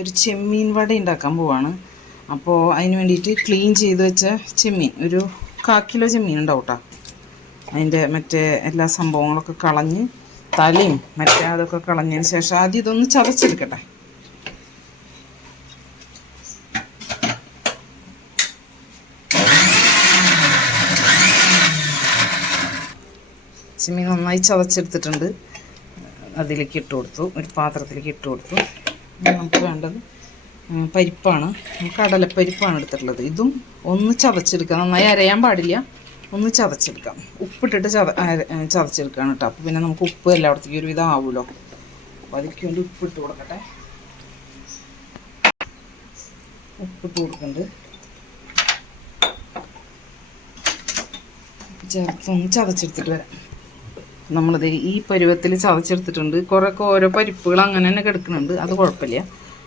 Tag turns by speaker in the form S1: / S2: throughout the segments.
S1: ഒരു ചെമ്മീൻ വട ഉണ്ടാക്കാൻ പോവാണ്. അപ്പോൾ അതിന് വേണ്ടിയിട്ട് ക്ലീൻ ചെയ്ത് വെച്ച ചെമ്മീൻ ഒരു കാ കിലോ ചെമ്മീൻ ഉണ്ടാവും കേട്ടോ അതിന്റെ മറ്റേ എല്ലാ സംഭവങ്ങളൊക്കെ കളഞ്ഞ് തലയും മറ്റേ അതൊക്കെ കളഞ്ഞതിന് ശേഷം ആദ്യം ഇതൊന്ന് ചതച്ചെടുക്കട്ടെ. ചെമ്മീൻ നന്നായി ചതച്ചെടുത്തിട്ടുണ്ട്. അതിലേക്ക് ഇട്ട് കൊടുത്തു ഒരു പാത്രത്തിലേക്ക് ഇട്ട് കൊടുത്തു. നമുക്ക് വേണ്ടത് പരിപ്പാണ്. കടലപ്പരിപ്പാണ് എടുത്തിട്ടുള്ളത്. ഇതും ഒന്ന് ചതച്ചെടുക്കാം. നന്നായി അരയാൻ പാടില്ല. ഒന്ന് ചതച്ചെടുക്കാം. ഉപ്പിട്ടിട്ട് ചത ചതച്ചെടുക്കുകയാണ് കേട്ടോ. അപ്പോൾ പിന്നെ നമുക്ക് ഉപ്പ് എല്ലായിടത്തേക്കും ഒരു ഇതാവുമല്ലോ അപ്പോൾ അതിലേക്ക് വേണ്ടി ഉപ്പിട്ട് കൊടുക്കട്ടെ. ഉപ്പിട്ട് കൊടുക്കുന്നുണ്ട് ചേർത്ത് ഒന്ന് ചതച്ചെടുത്തിട്ട് വരാം. നമ്മളിത് ഈ പരുവത്തിൽ ചതച്ചെടുത്തിട്ടുണ്ട്. കുറേയൊക്കെ ഓരോ പരിപ്പുകൾ അങ്ങനെ തന്നെ കിടക്കുന്നുണ്ട്. അത് കുഴപ്പമില്ല.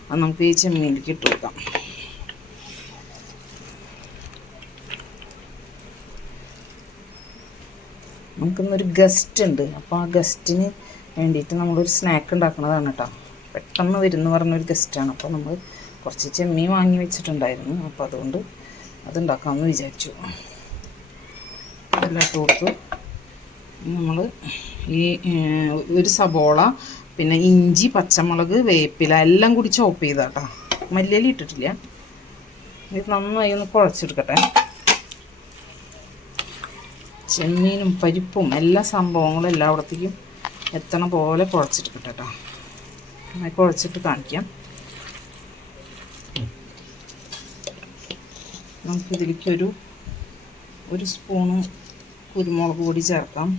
S1: അത് നമുക്ക് ഈ ചെമ്മീനിലേക്ക് ഇട്ട് കൊടുക്കാം. നമുക്കിന്നൊരു ഗസ്റ്റ് ഉണ്ട്. അപ്പോൾ ആ ഗസ്റ്റിന് വേണ്ടിയിട്ട് നമ്മളൊരു സ്നാക്ക് ഉണ്ടാക്കുന്നതാണ് കേട്ടോ. പെട്ടെന്ന് വരുന്നു പറഞ്ഞൊരു ഗസ്റ്റാണ് അപ്പോൾ നമ്മൾ കുറച്ച് ചെമ്മീൻ വാങ്ങി വെച്ചിട്ടുണ്ടായിരുന്നു. അപ്പോൾ അതുകൊണ്ട് അതുണ്ടാക്കാമെന്ന് വിചാരിച്ചു. എല്ലാം ഇട്ട് കൊടുത്തു. നമ്മൾ ഈ ഒരു സബോള പിന്നെ ഇഞ്ചി പച്ചമുളക് വേപ്പില എല്ലാം കൂടി ചോപ്പ് ചെയ്താട്ടോ. മല്ലിയില ഇട്ടിട്ടില്ല. ഇത് നന്നായി ഒന്ന് കുഴച്ചെടുക്കട്ടെ. ചെമ്മീനും പരിപ്പും എല്ലാ സംഭവങ്ങളും എല്ലായിടത്തേക്കും എത്തണ പോലെ കുഴച്ചെടുക്കട്ടെ കേട്ടോ നന്നായി കുഴച്ചിട്ട് കാണിക്കാം. നമുക്കിതിലേക്കൊരു ഒരു സ്പൂണ് കുരുമുളക് പൊടി ചേർക്കാം.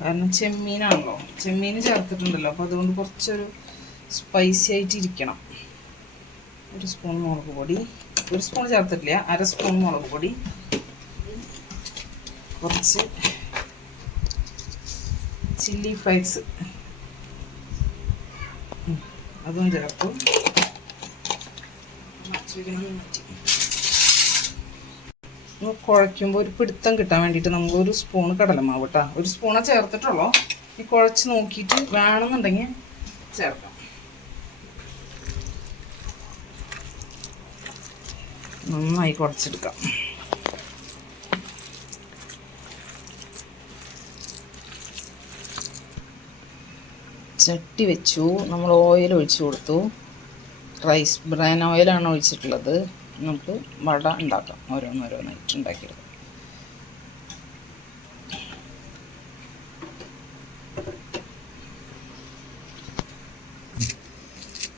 S1: കാരണം ചെമ്മീനാണല്ലോ. ചെമ്മീൻ ചേർത്തിട്ടുണ്ടല്ലോ. അപ്പോൾ അതുകൊണ്ട് കുറച്ചൊരു സ്പൈസി ആയിട്ട് ഇരിക്കണം. ഒരു സ്പൂൺ മുളക് പൊടി. ഒരു സ്പൂൺ ചേർത്തിട്ടില്ല. അര സ്പൂൺ മുളക് പൊടി. കുറച്ച് ചില്ലി ഫ്ലേക്സ് അതും ചേർത്തു. മാറ്റി കുഴയ്ക്കുമ്പോൾ ഒരു പിടുത്തം കിട്ടാൻ വേണ്ടിയിട്ട് നമ്മൾ ഒരു സ്പൂൺ കടലമാവ് കേട്ടോ ഒരു സ്പൂണേ ചേർത്തിട്ടുള്ളൂ. ഈ കുഴച്ച് നോക്കിയിട്ട് വേണമെന്നുണ്ടെങ്കിൽ ചേർക്കാം. നന്നായി കുഴച്ചെടുക്കാം. ചട്ടി വെച്ചു. നമ്മൾ ഓയിൽ ഒഴിച്ചു കൊടുത്തു. റൈസ് ബ്രാൻ ഓയിലാണ് ഒഴിച്ചിട്ടുള്ളത്. നമുക്ക് വട ഉണ്ടാക്കാം. ഓരോന്നോരോന്നായിട്ട് ഉണ്ടാക്കിയെടുക്കാം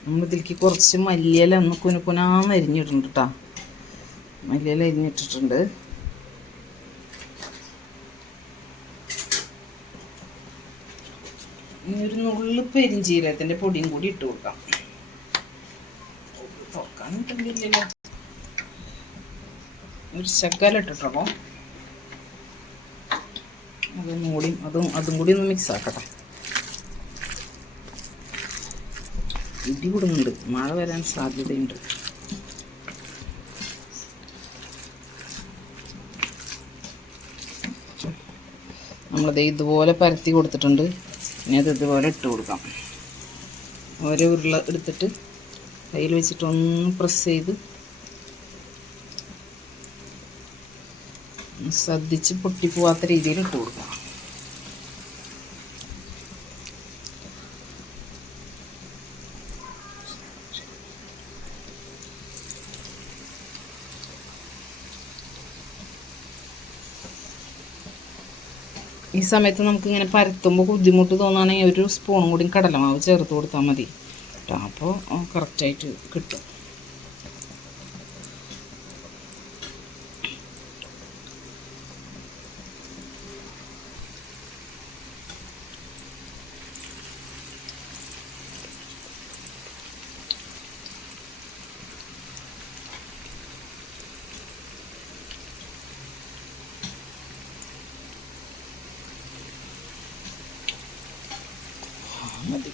S1: നമ്മളിതിലേക്ക് കുറച്ച് മല്ലിയില ഒന്ന് കുനുകുനാന്ന് അരിഞ്ഞിട്ടുണ്ട് കേട്ടോ മല്ലിയില അരിഞ്ഞിട്ടിട്ടുണ്ട്. ഇനി ഒരു നുള്ളു പെരിഞ്ചീരകത്തിന്റെ പൊടിയും കൂടി ഇട്ട് കൊടുക്കാം. തുറക്കാൻ കിട്ടുന്നില്ലല്ലോ ഒരു ശക്കല ഇട്ടിട്ടുള്ളൂ അതൊന്നും കൂടി അതും അതും കൂടി ഒന്ന് മിക്സ് ആക്കട്ടെ. ഇടി കൂടുന്നുണ്ട്. മഴ വരാൻ സാധ്യതയുണ്ട്. നമ്മളത് ഇതുപോലെ പരത്തി കൊടുത്തിട്ടുണ്ട്. ഇനി അത് ഇതുപോലെ ഇട്ട് കൊടുക്കാം. ഓരോ ഉരുള എടുത്തിട്ട് കയ്യിൽ വെച്ചിട്ടൊന്ന് പ്രസ് ചെയ്ത് ശ്രദ്ധിച്ച് പൊട്ടിപ്പോവാത്ത രീതിയിൽ ഇട്ട് കൊടുക്കണം. ഈ സമയത്ത് നമുക്ക് ഇങ്ങനെ പരത്തുമ്പോൾ ബുദ്ധിമുട്ട് തോന്നുകയാണെങ്കിൽ ഒരു സ്പൂണും കൂടി കടലമാവ് ചേർത്ത് കൊടുത്താൽ മതി. അപ്പോൾ കറക്റ്റായിട്ട് കിട്ടും. മതി.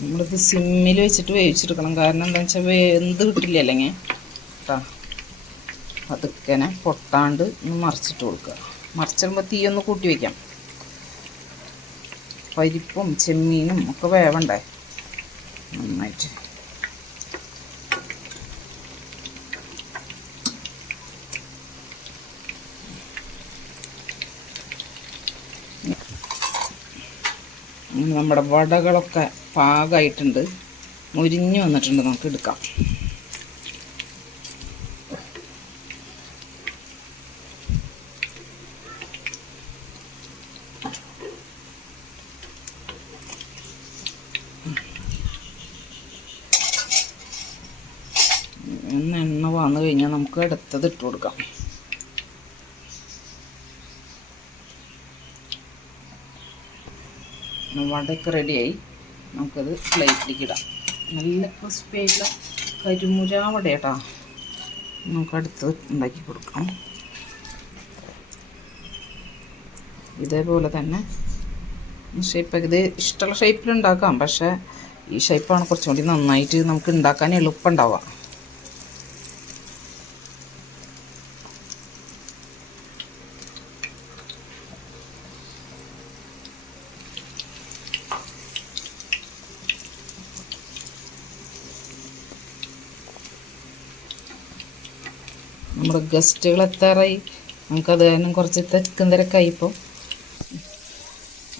S1: നമ്മളിത് സിമ്മിൽ വെച്ചിട്ട് വേവിച്ചെടുക്കണം. കാരണം എന്താ വെച്ചാൽ വെന്ത് കിട്ടില്ല അല്ലെങ്കിൽ? കേട്ടോ പതുക്കനെ പൊട്ടാണ്ട് ഒന്ന് മറിച്ചിട്ട് കൊടുക്കുക. മറിച്ചിടുമ്പോൾ തീ ഒന്ന് കൂട്ടി വയ്ക്കാം പരിപ്പും ചെമ്മീനും ഒക്കെ വേവണ്ടേ? നന്നായിട്ട്. നമ്മുടെ വടകളൊക്കെ പാകമായിട്ടുണ്ട് മുരിഞ്ഞു വന്നിട്ടുണ്ട്. നമുക്ക് എടുക്കാം. എണ്ണ വന്നു കഴിഞ്ഞാൽ നമുക്ക് അടുത്തത് ഇട്ട് കൊടുക്കാം. വടയൊക്കെ റെഡിയായി. നമുക്കത് പ്ലേറ്റിലേക്ക് ഇടാം. നല്ല ക്രിസ്പി ആയിട്ടുള്ള കരിമുരാവട കേട്ടോ നമുക്ക് അടുത്ത് ഉണ്ടാക്കി കൊടുക്കാം. ഇതേപോലെ തന്നെ ഷേപ്പ് ഇത് ഇഷ്ടമുള്ള ഷേപ്പിൽ ഉണ്ടാക്കാം. പക്ഷേ ഈ ഷേപ്പാണ് കുറച്ചും കൂടി നന്നായിട്ട് നമുക്ക് ഉണ്ടാക്കാൻ എളുപ്പമുണ്ടാവുക നമ്മുടെ ഗസ്റ്റുകൾ എത്താറായി. നമുക്കത് കാരണം കുറച്ച് തെക്കും തിരക്കായി ഇപ്പോൾ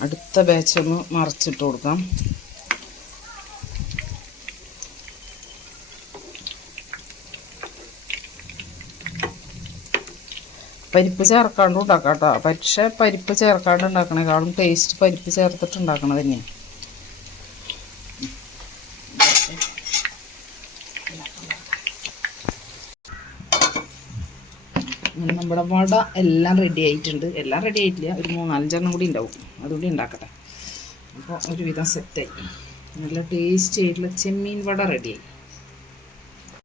S1: അടുത്ത ബാച്ച് ഒന്ന് മറച്ചിട്ട് കൊടുക്കാം. പരിപ്പ് ചേർക്കാണ്ട് ഉണ്ടാക്കാം കേട്ടോ. പക്ഷേ പരിപ്പ് ചേർക്കാണ്ട് ഉണ്ടാക്കണേക്കാളും ടേസ്റ്റ് പരിപ്പ് ചേർത്തിട്ട് ഉണ്ടാക്കണത് തന്നെയാണ് അങ്ങനെ നമ്മുടെ വട എല്ലാം റെഡി ആയിട്ടുണ്ട്. എല്ലാം റെഡി ആയിട്ടില്ല. ഒരു മൂന്നാലഞ്ചെണ്ണം കൂടി ഉണ്ടാവും. അതുകൂടി ഉണ്ടാക്കട്ടെ. അപ്പോൾ ഒരുവിധം സെറ്റായി നല്ല ടേസ്റ്റ് ആയിട്ടുള്ള ചെമ്മീൻ വട റെഡിയായി